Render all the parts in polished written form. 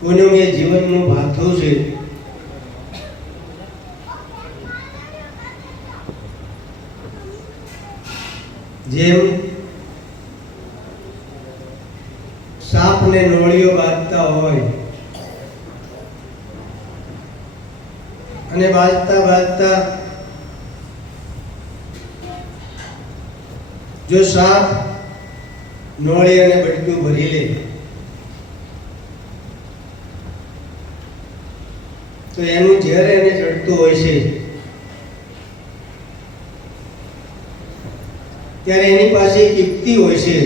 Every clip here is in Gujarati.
કોઈનું એ જીવનનું ભાથું છે. જેમ સાપને નોળીઓ બાંધતા હોય અને બાંધતા બાંધતા જો સાપ નોળી અને બટકું ભરી લે તો એનું ઝેર એને ચડતું હોય છે. ત્યારે એની પાસે એક યુક્તિ હોય છે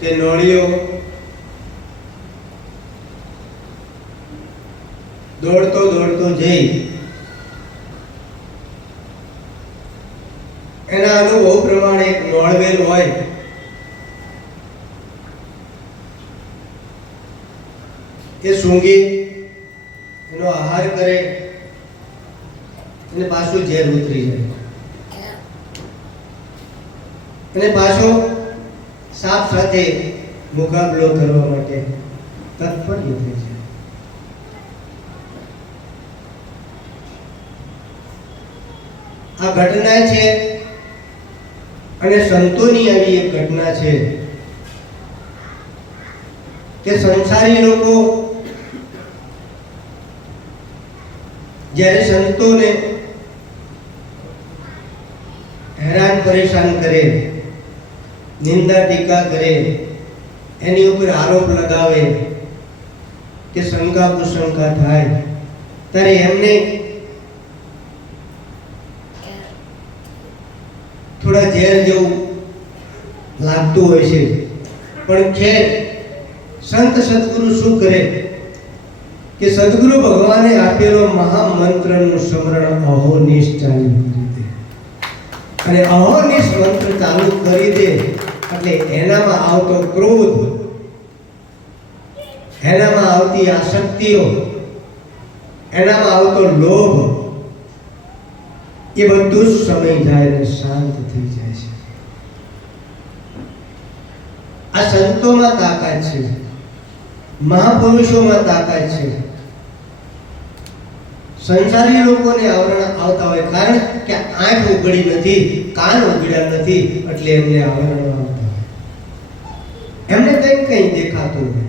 કે નોળીઓ દોડતો દોડતો જઈ એના અનુભવ પ્રમાણે એક નોળવેલ હોય એ સૂંઘી એનો આહાર કરે અને પાછું ઝેર ઉતરી જાય અને પાછો સાપ સાથે મુકાબલો કરવા માટે તત્પર થઈ છે. આ ઘટના છે અને સંતોની આવી એક ઘટના છે કે સંસારી લોકો જ્યારે સંતોને હેરાન પરેશાન કરે, નિંદા ટીકા કરે, એની ઉપર આરોપ લગાવે કે શંકા કુશંકા થાય ત્યારે એમને થોડા ઝેર જેવું લાગતું હોય છે. પણ ખેર સંત સદગુરુ શું કરે કે સદગુરુ ભગવાને આપેલો મહામંત્રનું સ્મરણ અહોનિશ ચાલુ કરી દે અને અહોનિશ મંત્ર ચાલુ કરી દે એટલે એનામાં આવતો ક્રોધ, એનામાં આવતી આસક્તિઓ, એનામાં આવતો લોભ એ બધું જ સમય જાય અને શાંત થઈ જાય છે. આ સંતોમાં તાકાત છે, મહાપુરુષોમાં તાકાત છે. સંસારી લોકોને આવરણ આવતા હોય કારણ કે આંખ ઉઘડી નથી, કાન ઉઘડ્યા નથી એટલે એમને આવરણ આવતા હોય, એમને કંઈ દેખાતું હોય.